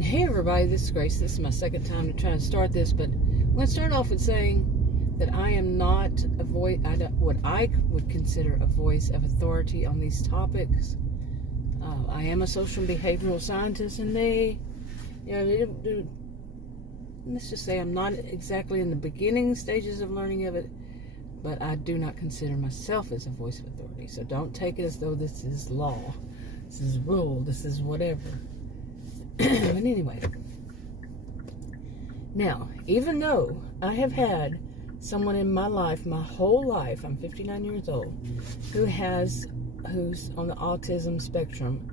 Hey everybody, this is Grace. This is my second time to try to start this, but I'm going to start off with saying that I am not a voice, what I would consider a voice of authority on these topics. I am a social and behavioral scientist, and let's just say I'm not exactly in the beginning stages of learning of it, but I do not consider myself as a voice of authority. So don't take it as though this is law, this is rule, this is whatever. But anyway, now, even though I have had someone in my life, my whole life, I'm 59 years old, who's on the autism spectrum,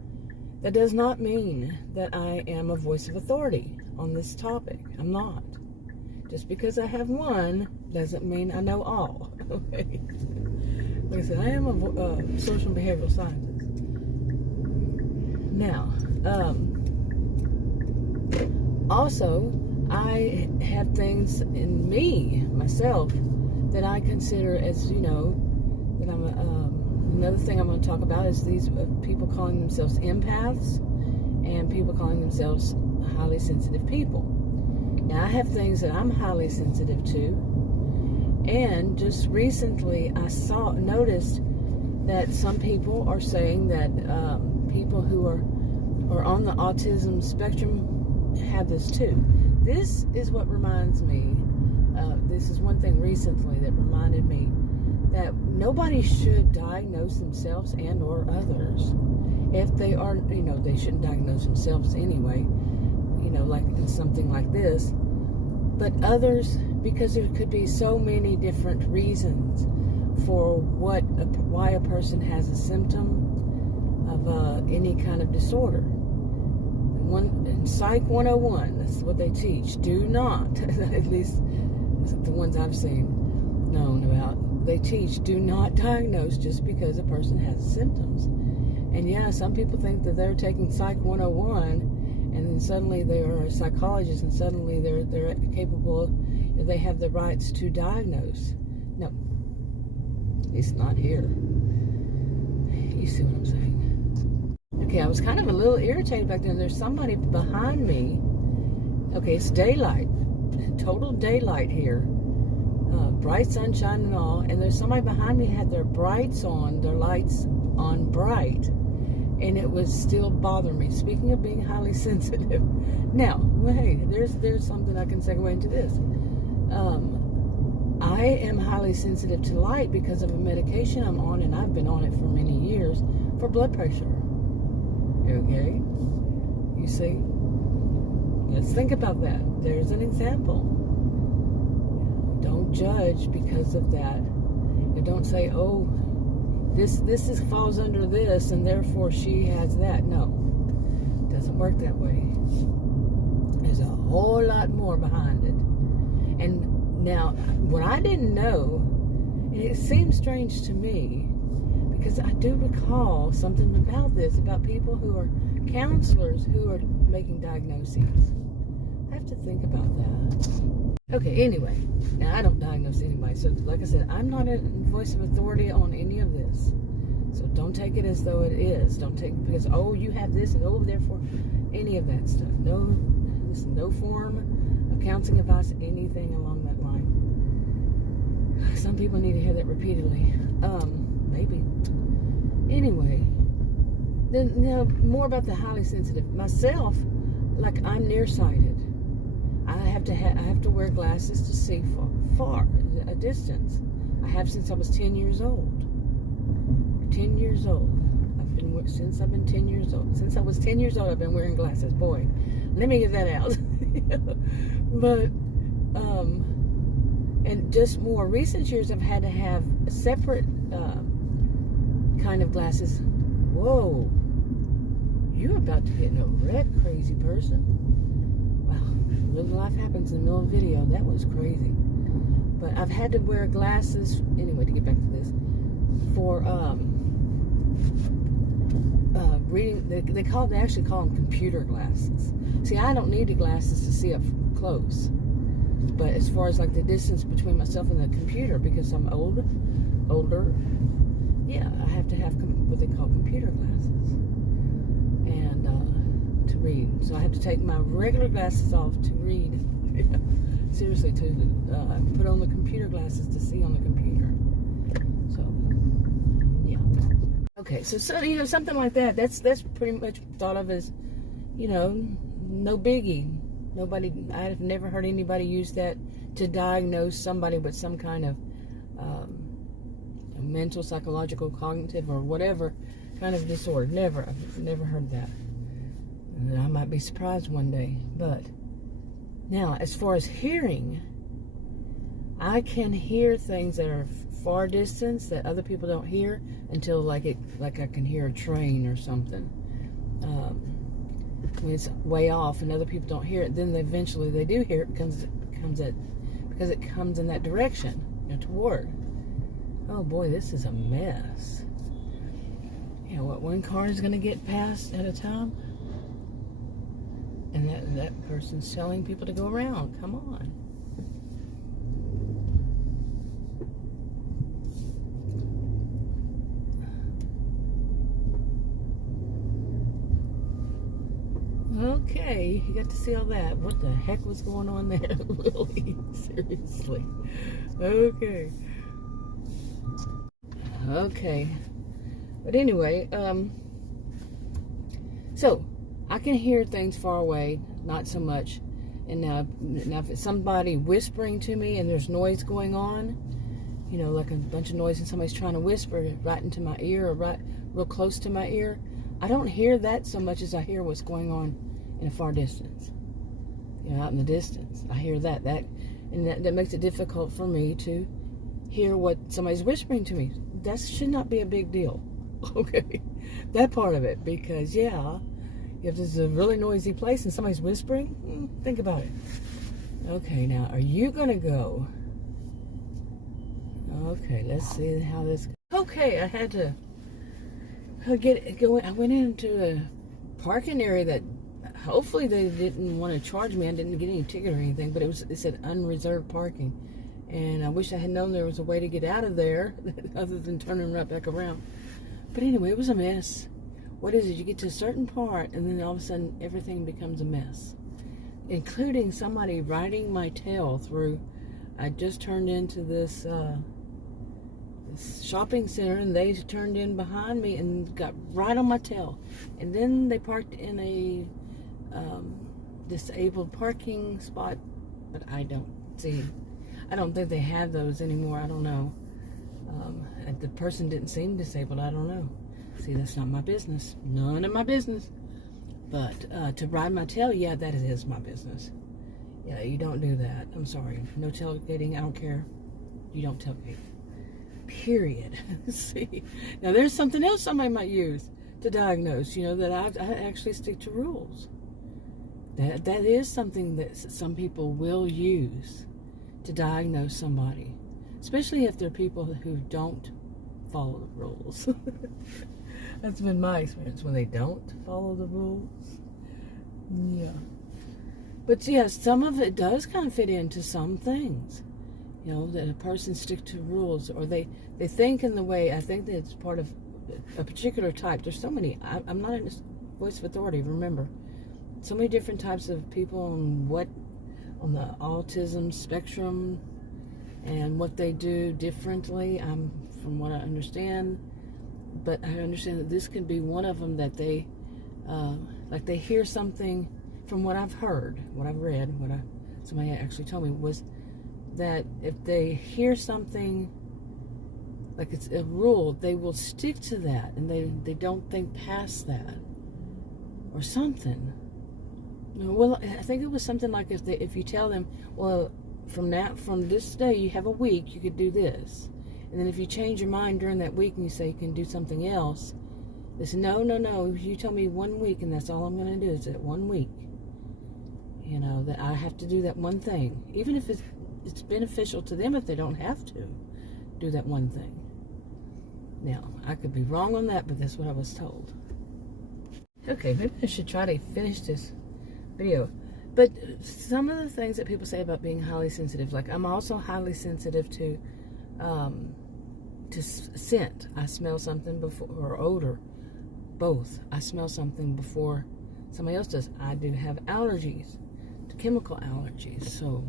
that does not mean that I am a voice of authority on this topic. I'm not. Just because I have one doesn't mean I know all. Okay? Like I said, I am a social and behavioral scientist. Now, also, I have things in myself, that I consider as, that I'm another thing I'm going to talk about is these people calling themselves empaths and people calling themselves highly sensitive people. Now, I have things that I'm highly sensitive to, and just recently I noticed that some people are saying that people who are on the autism spectrum have this too. This is what reminds me, this is one thing recently that reminded me that nobody should diagnose themselves and or others. If they are, they shouldn't diagnose themselves anyway, like in something like this, but others, because there could be so many different reasons for why a person has a symptom of any kind of disorder. In Psych 101, that's what they teach. Do not, at least the ones I've known about, they teach, do not diagnose just because a person has symptoms. And yeah, some people think that they're taking Psych 101, and then suddenly they are a psychologist, and suddenly they're capable, they have the rights to diagnose. No, it's not here. You see what I'm saying? Okay, I was kind of a little irritated back then. There's somebody behind me. Okay, it's daylight. Total daylight here. Bright sunshine and all. And there's somebody behind me had their lights on bright. And it was still bothering me. Speaking of being highly sensitive. Now, hey, there's something I can segue into this. I am highly sensitive to light because of a medication I'm on, and I've been on it for many years, for blood pressure. Okay, you see, let's think about that. There's an example. Don't judge because of that. And don't say, oh, this falls under this, and therefore she has that. No, it doesn't work that way. There's a whole lot more behind it. And now, what I didn't know, and it seems strange to me, because I do recall something about this, about people who are counselors who are making diagnoses. I have to think about that. Okay, anyway, now I don't diagnose anybody, so like I said, I'm not a voice of authority on any of this. So don't take it as though it is. Don't take it because, oh, you have this, and oh, therefore, any of that stuff. No form of counseling advice, anything along that line. Some people need to hear that repeatedly. Maybe. Anyway, then now more about the highly sensitive. Myself, like, I'm nearsighted. I have to wear glasses to see far a distance. I have since I was 10 years old. 10 years old. Since I've been 10 years old. Since I was 10 years old, I've been wearing glasses. Boy, let me get that out. But and just more recent years, I've had to have a separate kind of glasses. Whoa, you're about to get in a wreck, crazy person. Wow, real life happens in the middle of a video. That was crazy. But I've had to wear glasses, anyway, to get back to this, for reading. They actually call them computer glasses. See, I don't need the glasses to see up close. But as far as like the distance between myself and the computer, because I'm older, yeah, I have to have what they call computer glasses, and to read. So I have to take my regular glasses off to read. Seriously, to put on the computer glasses to see on the computer. So, yeah. Okay, so something like that. That's pretty much thought of as, no biggie. I have never heard anybody use that to diagnose somebody with some kind of mental, psychological, cognitive, or whatever kind of disorder. I've never heard that. And I might be surprised one day. But now, as far as hearing, I can hear things that are far distance that other people don't hear until like I can hear a train or something. When it's way off and other people don't hear it, then eventually they do hear it because it comes in that direction, toward. Oh boy, this is a mess. One car is going to get passed at a time, and that person's telling people to go around. Come on. Okay, you got to see all that. What the heck was going on there? Really? Seriously. Okay. But anyway, so I can hear things far away, not so much. And now if it's somebody whispering to me and there's noise going on, like a bunch of noise and somebody's trying to whisper right into my ear or right real close to my ear, I don't hear that so much as I hear what's going on in a far distance. Out in the distance. I hear that makes it difficult for me to hear what somebody's whispering to me. That should not be a big deal. Okay. That part of it, because if this is a really noisy place and somebody's whispering, think about it. Okay, now are you gonna go? Okay, let's see how this goes. Okay, I had to I went into a parking area that hopefully they didn't want to charge me. I didn't get any ticket or anything, but it said unreserved parking. And I wish I had known there was a way to get out of there other than turning right back around. But anyway, it was a mess. What is it? You get to a certain part, and then all of a sudden, everything becomes a mess. Including somebody riding my tail through. I just turned into this shopping center, and they turned in behind me and got right on my tail. And then they parked in a disabled parking spot, but I don't think they have those anymore. I don't know. The person didn't seem disabled. I don't know. See, that's not my business. None of my business. But to ride my tail, that is my business. You don't do that. I'm sorry. No tailgating. I don't care. You don't tailgate. Period. See, now there's something else somebody might use to diagnose. That I actually stick to rules. That is something that some people will use to diagnose somebody, especially if they're people who don't follow the rules. That's been my experience, when they don't follow the rules. Yeah. But some of it does kind of fit into some things. That a person sticks to rules, or they think in the way, I think that it's part of a particular type. There's so many. I'm not in a voice of authority, remember. So many different types of people on the autism spectrum, and what they do differently, from what I understand. But I understand that this could be one of them, that they hear something. From what I've heard, what I've read, somebody actually told me, was that if they hear something like it's a rule, they will stick to that, and they don't think past that or something. Well, I think it was something like if you tell them, well, from this day you have a week, you could do this, and then if you change your mind during that week and you say you can do something else, they say no, you tell me 1 week and that's all I'm going to do is that 1 week. That I have to do that one thing, even if it's beneficial to them, if they don't have to do that one thing. Now, I could be wrong on that, but that's what I was told. Okay, maybe I should try to finish this video. But some of the things that people say about being highly sensitive, like I'm also highly sensitive to scent. I smell something before, or odor, both. I smell something before Somebody else does. I do have allergies, to chemical allergies. So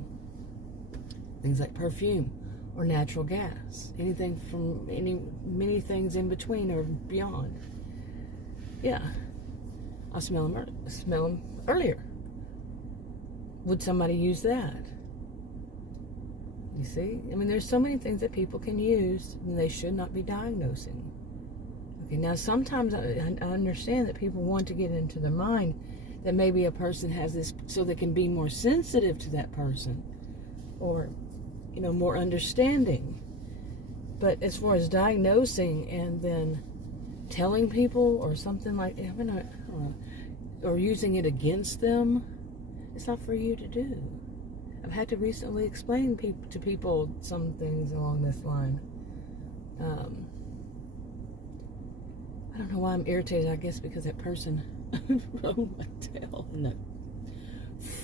things like perfume or natural gas, anything from many things in between or beyond. Yeah, I'll smell them earlier. Would somebody use that? You see? I mean, there's so many things that people can use and they should not be diagnosing. Okay, now sometimes I understand that people want to get into their mind that maybe a person has this so they can be more sensitive to that person or, more understanding. But as far as diagnosing and then telling people or something like, I don't know, or using it against them, it's not for you to do. I've had to recently explain to people some things along this line. I don't know why I'm irritated. I guess because that person, oh my tail, no.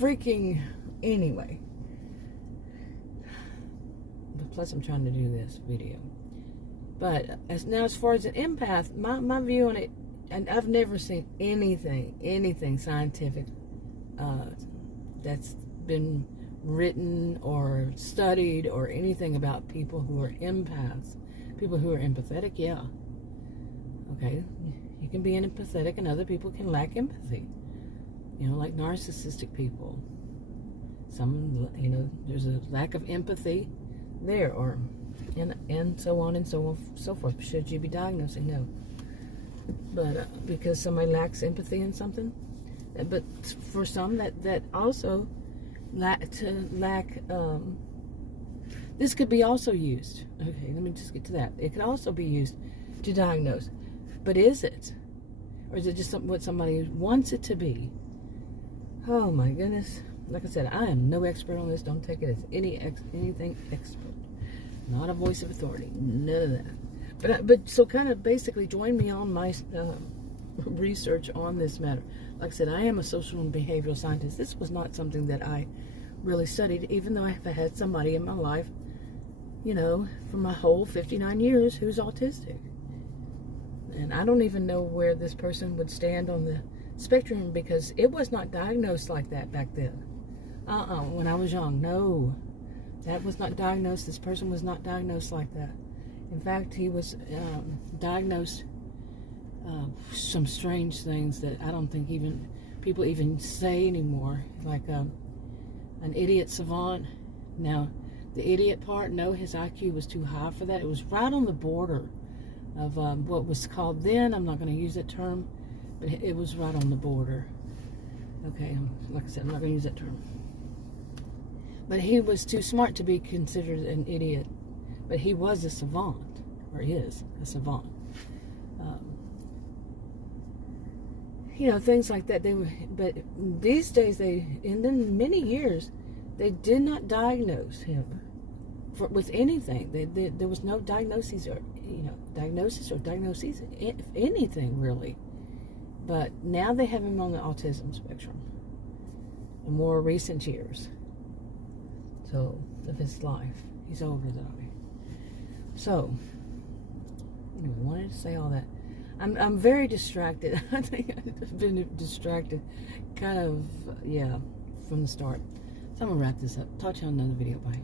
Freaking, anyway. But plus I'm trying to do this video. But as far as an empath, my view on it, and I've never seen anything scientific that's been written or studied or anything about people who are empaths. People who are empathetic, yeah. Okay, you can be empathetic and other people can lack empathy. Like narcissistic people. Some, there's a lack of empathy there, and so on and so forth. Should you be diagnosing? No. But because somebody lacks empathy in something. But for some that also this could be also used. Okay, let me just get to that. It could also be used to diagnose. But is it? Or is it just what somebody wants it to be? Oh my goodness. Like I said, I am no expert on this. Don't take it as anything expert. Not a voice of authority. None of that. But so kind of basically join me on my research on this matter. Like I said, I am a social and behavioral scientist. This was not something that I really studied, even though I have had somebody in my life, for my whole 59 years who's autistic. And I don't even know where this person would stand on the spectrum because it was not diagnosed like that back then. When I was young, no. That was not diagnosed. This person was not diagnosed like that. In fact, he was diagnosed some strange things that I don't think people even say anymore. Like an idiot savant. Now, the idiot part, no, his IQ was too high for that. It was right on the border of what was called then, I'm not going to use that term, but it was right on the border. Okay, like I said, I'm not going to use that term. But he was too smart to be considered an idiot. But he was a savant, or is a savant. Things like that. But these days, and then many years, they did not diagnose him with anything. There was no diagnosis or diagnoses, anything really. But now they have him on the autism spectrum in more recent years. So, of his life. He's older than I. So, anyway, I wanted to say all that. I'm very distracted. I think I've been distracted kind of, from the start. So I'm going to wrap this up. Talk to you on another video. Bye.